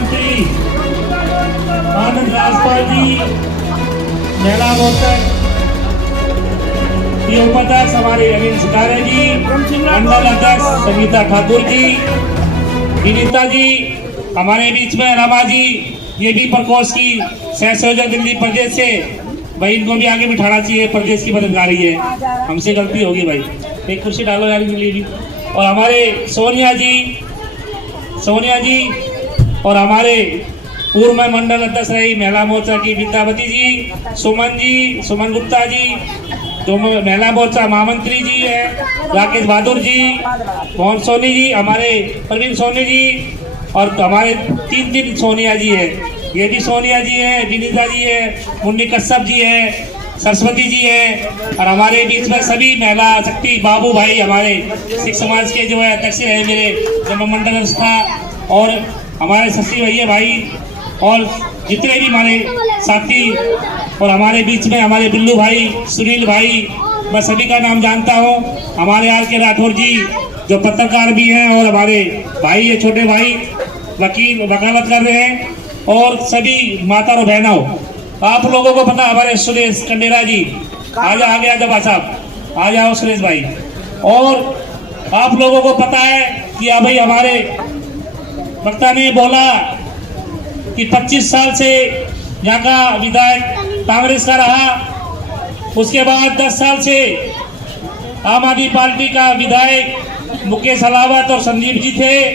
मंत्री आनंद राजपाल जी, महिला मोर्चा के उपाध्यक्ष हमारे अनिल सितारे जी, मंडल अध्यक्ष संगीता ठाकुर जी, विनीता जी हमारे बीच में, रमा जी ये भी प्रकोष्ठ की सह संयोजक दिल्ली प्रदेश से, भाई इनको भी आगे बिठाना चाहिए, प्रदेश की मददगारी है, हमसे गलती होगी भाई, एक कुर्सी डालो यार इनके लिए भी। और हमारे सोनिया जी और हमारे पूर्व में मंडल अध्यक्ष रही महिला मोर्चा की विद्यावती जी, सुमन गुप्ता जी जो महिला मोर्चा महामंत्री जी है, राकेश बहादुर जी, मोहन सोनी जी, हमारे प्रवीण सोनी जी, और हमारे तीन सोनिया जी है, ये भी सोनिया जी है, विनीता जी है, मुन्नी कश्यप जी है, सरस्वती जी है, और हमारे बीच में सभी महिला शक्ति बाबू भाई हमारे सिख समाज के जो है अध्यक्ष है मेरे जन्म मंडल था, और हमारे शशि भैया भाई और जितने भी हमारे साथी, और हमारे बीच में हमारे बिल्लू भाई, सुनील भाई, मैं सभी का नाम जानता हूँ, हमारे आर के राठौर जी जो पत्रकार भी हैं, और हमारे भाई ये छोटे भाई वकील वकालत कर रहे हैं, और सभी माता और बहनों, आप लोगों को पता हमारे सुरेश कंडेरा जी आगे आ दबा साहब आ जाओ सुरेश भाई, और आप लोगों को पता है कि अभी हमारे वक्ता ने बोला कि 25 साल से यहाँ का विधायक कांग्रेस का रहा, उसके बाद 10 साल से आम आदमी पार्टी का विधायक मुकेश अलावत और संदीप जी थे।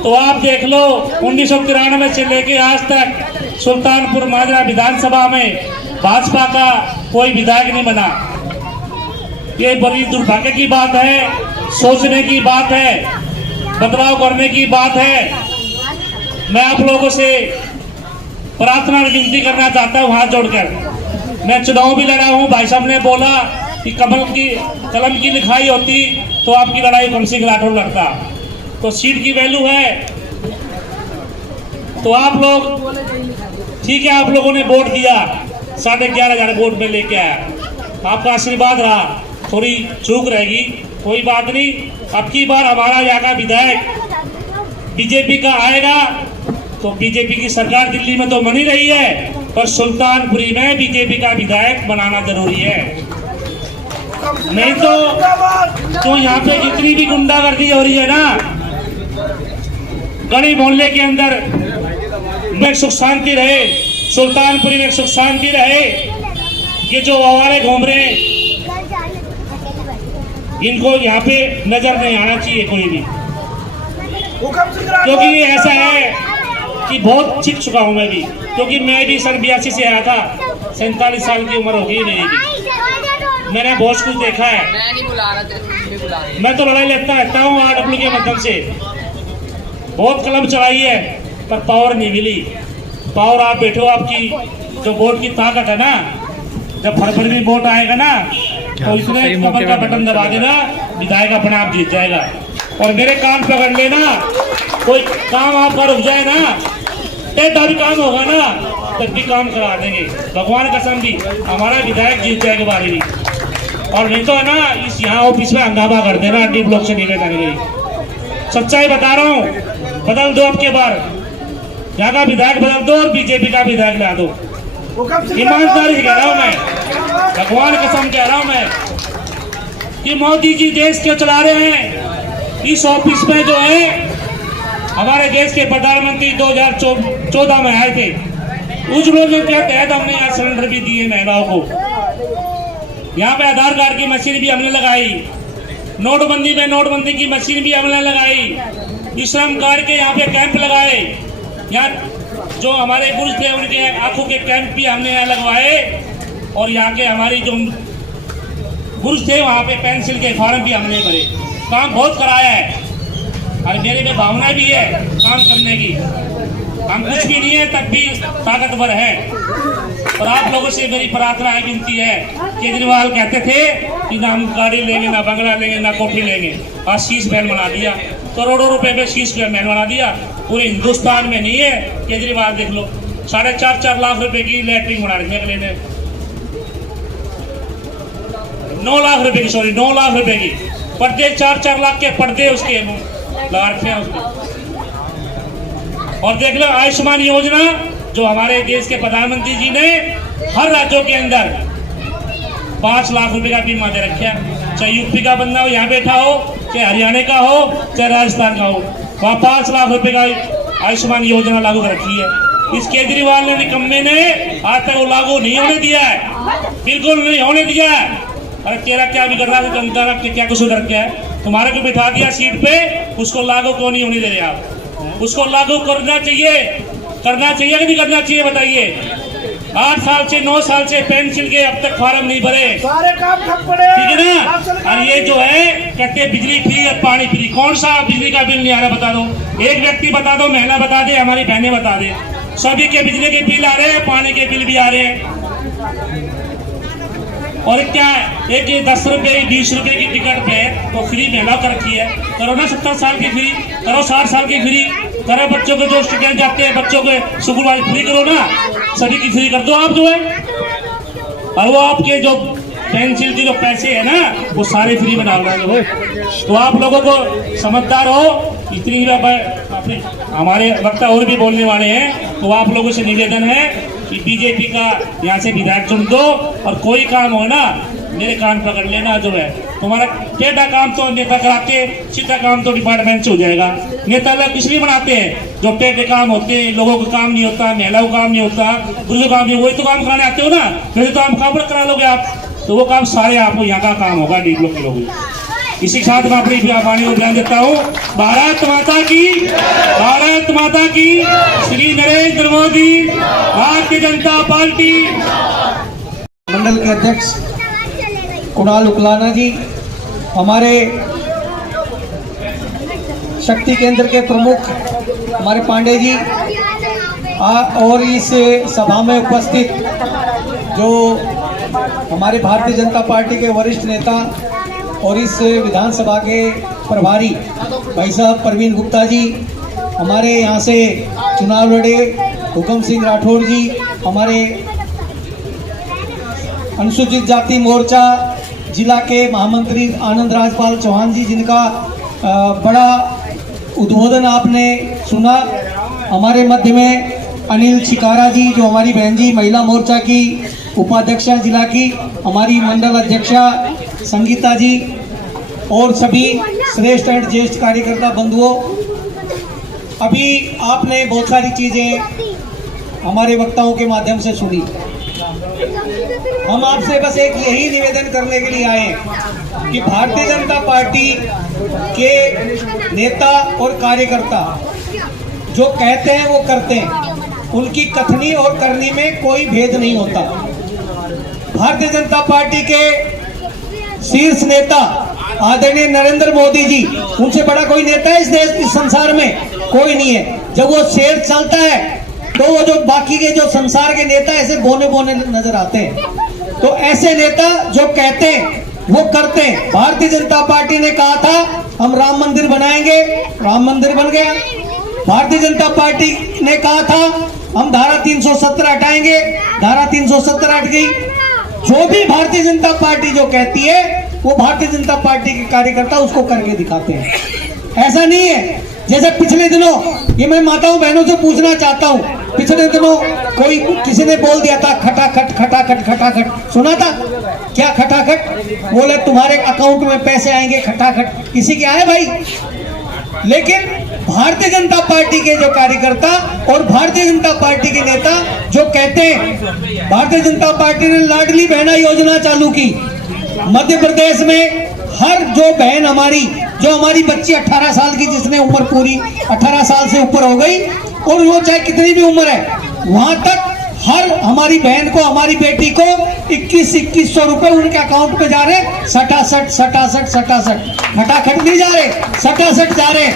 तो आप देख लो 1993 से लेके आज तक सुल्तानपुर माजरा विधानसभा में भाजपा का कोई विधायक नहीं बना। ये बड़ी दुर्भाग्य की बात है, सोचने की बात है, बदलाव करने की बात है। मैं आप लोगों से प्रार्थना विनती करना चाहता हूँ हाथ जोड़कर। मैं चुनाव भी लड़ा हूँ, भाई साहब ने बोला कि कलम की लिखाई होती तो आपकी लड़ाई कम से राठौर लड़ता, तो सीट की वैल्यू है। तो आप लोग ठीक है, आप लोगों ने वोट दिया, 11,500 वोट में लेके आया, आपका आशीर्वाद रहा, थोड़ी चूक रहेगी कोई बात नहीं। अब की बार हमारा यहाँ का विधायक बीजेपी का आएगा तो बीजेपी की सरकार दिल्ली में तो बनी रही है, पर सुल्तानपुरी में बीजेपी का विधायक बनाना जरूरी है। नहीं तो यहाँ पे जितनी भी गुंडागर्दी हो रही है ना, गणी मोहल्ले के अंदर में सुख शांति रहे, सुल्तानपुरी में सुख शांति रहे। ये जो आवारे घूम रहे हैं इनको यहाँ पे नजर नहीं आना चाहिए कोई भी, क्योंकि ये ऐसा है कि बहुत सीख चुका हूँ मैं भी, क्योंकि मैं भी सन 82 से आया था, 47 साल की उम्र हो गई मेरी भी, मैंने बहुत कुछ देखा है। मैं तो लड़ाई रहता हूँ आरडब्ल्यू के माध्यम से, बहुत कलम चलाई है पर पावर नहीं मिली। पावर आप बैठो, आपकी जो वोट की ताकत है ना, जब फरवरी में वोट आएगा ना तो इसने कमल का बटन दबा देना, विधायक अपने आप जीत जाएगा। और मेरे काम पकड़ लेना, कोई काम आपका रुक जाए ना, टेढ़ा भी काम होगा ना तब भी काम करा देंगे, भगवान कसम भी हमारा विधायक जीत जाएगा बारी भी। और नहीं तो है ना, इस यहाँ ऑफिस में हंगामा कर देना, डी ब्लॉक से निकल जाएंगे। सच्चाई बता रहा हूँ, बदल दो अब के बार, यहाँ का विधायक बदल दो और बीजेपी का विधायक ला दो। ईमानदारी से कह रहा हूँ मैं, भगवान कसम कह रहा हूँ मैं, कि मोदी जी देश क्यों चला रहे हैं। इस ऑफिस में जो है हमारे देश के प्रधानमंत्री 2014 में आए थे, उज्ज्वला योजना के तहत हमने यहाँ सिलेंडर भी दिए महिलाओं को। यहाँ पे आधार कार्ड की मशीन भी हमने लगाई, नोटबंदी में नोटबंदी की मशीन भी हमने लगाई, श्रम कार्ड के यहाँ पे कैंप लगाए, यहाँ जो हमारे गुरु थे उनके आंखों के कैंप भी हमने यहाँ लगवाए, और यहाँ के हमारी जो गुरु थे वहाँ पे पेंसिल के फॉर्म भी हमने भरे। काम बहुत कराया है और मेरे में भावना भी है काम करने की। हम कुछ भी नहीं है तब भी ताकतवर है। और आप लोगों से मेरी प्रार्थना है, विनती है, केजरीवाल कहते थे कि ना हम गाड़ी लेंगे, ना बंगला लेंगे, ना कोठी लेंगे, आज शीश महल बना दिया, करोड़ों रुपए में शीश महल बना दिया। पूरे हिंदुस्तान में नहीं है, केजरीवाल देख लो 4.5 लाख रुपए की लैट्रिन बना रही है अगले ने, 9 लाख रुपए की, सॉरी 9 लाख रुपए की, पर्दे 4-4 लाख के पर्दे उसके लगा रखे हैं उसको। और देख लो आयुष्मान योजना जो हमारे देश के प्रधानमंत्री जी ने हर राज्यों के अंदर 5 लाख रुपए का बीमा दे रखा है। चाहे यूपी का बंदा हो यहाँ बैठा हो, चाहे हरियाणा का हो, चाहे राजस्थान का हो, वहाँ 5 लाख रुपए का आयुष्मान योजना लागू कर रखी है। इस केजरीवाल ने निकम्मे ने आज तक वो लागू नहीं होने दिया है, बिल्कुल नहीं होने दिया है। अरे तेरा क्या बिगड़ रहा है, जनता का क्या कुछ उधर क्या है? तुम्हारे को बिठा दिया सीट पे, उसको लागू क्यों नहीं होने दे रहे आप? उसको लागू करना चाहिए कि नहीं करना चाहिए बताइए। 8 साल से 9 साल से पेंशन के अब तक फॉर्म नहीं भरे, सारे काम ठप पड़े, ठीक है ना। और ये जो है कहते बिजली फ्री और पानी फ्री, कौन सा बिजली का बिल नहीं आ रहा बता दो, एक व्यक्ति बता दो, महिला बता दे, हमारी बहनें बता दे, सभी के बिजली के बिल आ रहे हैं, पानी के बिल भी आ रहे हैं। और क्या एक 10 रुपए 20 रुपए की टिकट पे तो फ्री महिला कर रखी है। करो ना 70 साल की फ्री, करो 60 साल की फ्री, करो बच्चों को जो स्टूडेंट जाते हैं बच्चों को स्कूल वाली फ्री करो ना, सभी की फ्री कर दो आप जो है। और वो आपके जो पेंसिल के जो पैसे है ना वो सारे फ्री में डाल रहे हो। तो आप लोगों को समझदार हो, इतनी अपने हमारे वक्ता और भी बोलने वाले हैं, तो आप लोगों से निवेदन है कि बीजेपी का यहाँ से विधायक चुन दो और कोई काम हो ना मेरे कान पकड़ लेना जो है। तुम्हारा टेढ़ा काम तो नेता कराते, सीधा काम तो डिपार्टमेंट से हो जाएगा। नेता लोग इसलिए बनाते हैं जो टेढ़े काम होते हैं, लोगों को काम नहीं होता, महिलाओं को काम नहीं होता, पुरुषों को काम नहीं, वही तो काम कराने आते हो ना, फिर तो काम खबर करा लोगे आप, तो वो काम सारे आपको यहाँ का काम होगा, डेवलप करोगे। इसी के साथ मैं अपनी वाणी को ध्यान देता हूँ। भारत माता की, भारत माता की, श्री नरेंद्र मोदी, भारतीय जनता पार्टी। मंडल के अध्यक्ष कुणाल उकलाना जी, हमारे शक्ति केंद्र के प्रमुख हमारे पांडे जी, और इस सभा में उपस्थित जो हमारे भारतीय जनता पार्टी के वरिष्ठ नेता और इस विधानसभा के प्रभारी भाई साहब प्रवीण गुप्ता जी, हमारे यहाँ से चुनाव लड़े हुक्म सिंह राठौड़ जी, हमारे अनुसूचित जाति मोर्चा जिला के महामंत्री आनंद राजपाल चौहान जी, जिनका बड़ा उद्बोधन आपने सुना। हमारे मध्य में अनिल छिकारा जी जो हमारी बहन जी महिला मोर्चा की उपाध्यक्षा जिला की, हमारी मंडल अध्यक्षा संगीता जी और सभी श्रेष्ठ एवं ज्येष्ठ कार्यकर्ता बंधुओं, अभी आपने बहुत सारी चीज़ें हमारे वक्ताओं के माध्यम से सुनी। हम आपसे बस एक यही निवेदन करने के लिए आए हैं कि भारतीय जनता पार्टी के नेता और कार्यकर्ता जो कहते हैं वो करते हैं, उनकी कथनी और करनी में कोई भेद नहीं होता। भारतीय जनता पार्टी के शीर्ष नेता आदरणीय नरेंद्र मोदी जी, उनसे बड़ा कोई नेता है इस देश इस संसार में कोई नहीं है। जब वो शेर चलता है तो वो जो बाकी के जो संसार के नेता ऐसे बोने बोने नजर आते हैं। तो ऐसे नेता जो कहते हैं वो करते हैं। भारतीय जनता पार्टी ने कहा था हम राम मंदिर बनाएंगे, राम मंदिर बन गया। भारतीय जनता पार्टी ने कहा था हम धारा 370 हटाएंगे, धारा 370 हट गई। जो भी भारतीय जनता पार्टी जो कहती है वो भारतीय जनता पार्टी के कार्यकर्ता उसको करके दिखाते हैं। ऐसा नहीं है जैसे पिछले दिनों, ये मैं माताओं बहनों से पूछना चाहता हूँ, पिछले दिनों कोई किसी ने बोल दिया था खटाखट खटाखट खटाखट, सुना था क्या खटाखट? बोले तुम्हारे अकाउंट में पैसे आएंगे खटाखट, किसी के आए भाई? लेकिन भारतीय जनता पार्टी के जो कार्यकर्ता और भारतीय जनता पार्टी के नेता जो कहते हैं, भारतीय जनता पार्टी ने लाडली बहना योजना चालू की मध्य प्रदेश में। हर जो बहन हमारी, जो हमारी बच्ची 18 साल की, जिसने उम्र पूरी 18 साल से ऊपर हो गई और वो चाहे कितनी भी उम्र है, वहां तक हर हमारी बहन को, हमारी बेटी को 2100 रुपए उनके अकाउंट पे जा रहे। सटासट सटासट सटासट, खटाखट नहीं जा रहे, सटासट जा रहे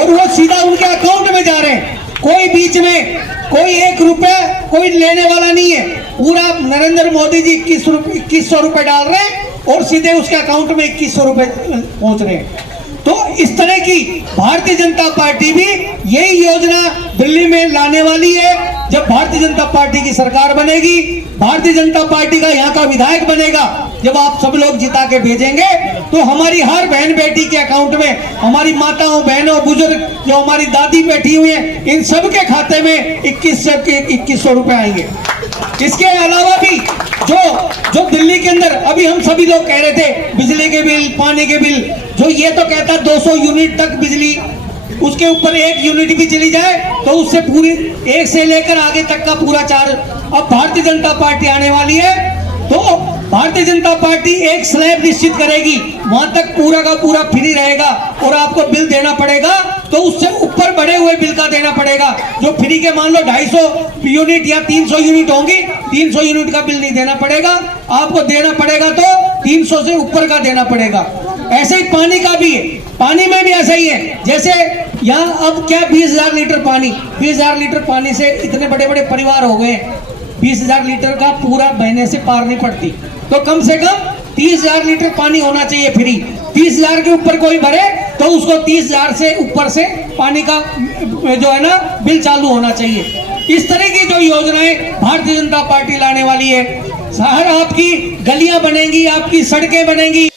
और वो सीधा उनके अकाउंट में जा रहे। कोई बीच में कोई 1 रुपया कोई लेने वाला नहीं है। पूरा नरेंद्र मोदी जी 2100 रुपए डाल रहे हैं और सीधे उसके अकाउंट में 2100 रुपए पहुंच रहे हैं। तो इस तरह की भारतीय जनता पार्टी भी यही योजना दिल्ली में लाने वाली है। जब भारतीय जनता पार्टी की सरकार बनेगी, भारतीय जनता पार्टी का यहाँ का विधायक बनेगा, जब आप सब लोग जिता के भेजेंगे तो हमारी हर बहन बेटी के अकाउंट में, हमारी माताओं बहनों बुजुर्ग जो हमारी दादी बैठी हुई है, इन सब के खाते में 2100 रुपए आएंगे। इसके अलावा भी जो दिल्ली के अंदर अभी हम सभी लोग कह रहे थे बिजली के बिल, पानी के बिल, जो ये तो कहता 200 यूनिट तक बिजली, उसके ऊपर 1 यूनिट भी चली जाए तो उससे पूरी 1 से लेकर आगे तक का पूरा चार्ज। अब भारतीय जनता पार्टी आने वाली है तो भारतीय जनता पार्टी एक स्लैब निश्चित करेगी, वहां तक पूरा का पूरा फ्री रहेगा और आपको बिल देना पड़ेगा तो उससे ऊपर बढ़े हुए बिल का देना पड़ेगा। जो फ्री के मान लो 250 यूनिट या 300 यूनिट होंगी, 300 यूनिट का बिल नहीं देना पड़ेगा, आपको देना पड़ेगा तो 300 से ऊपर का देना पड़ेगा। ऐसे ही पानी का भी है, पानी में भी ऐसा ही है। जैसे यहाँ अब क्या 20,000 लीटर पानी, 20,000 लीटर पानी से इतने बड़े बड़े परिवार हो गए, 20,000 लीटर का पूरा महीने से पार नहीं पड़ती, तो कम से कम 30,000 लीटर पानी होना चाहिए फ्री। 30,000 के ऊपर कोई भरे तो उसको 30,000 से ऊपर से पानी का जो है ना बिल चालू होना चाहिए। इस तरह की जो योजनाएं भारतीय जनता पार्टी लाने वाली है, शहर आपकी गलियां बनेंगी, आपकी सड़कें बनेंगी।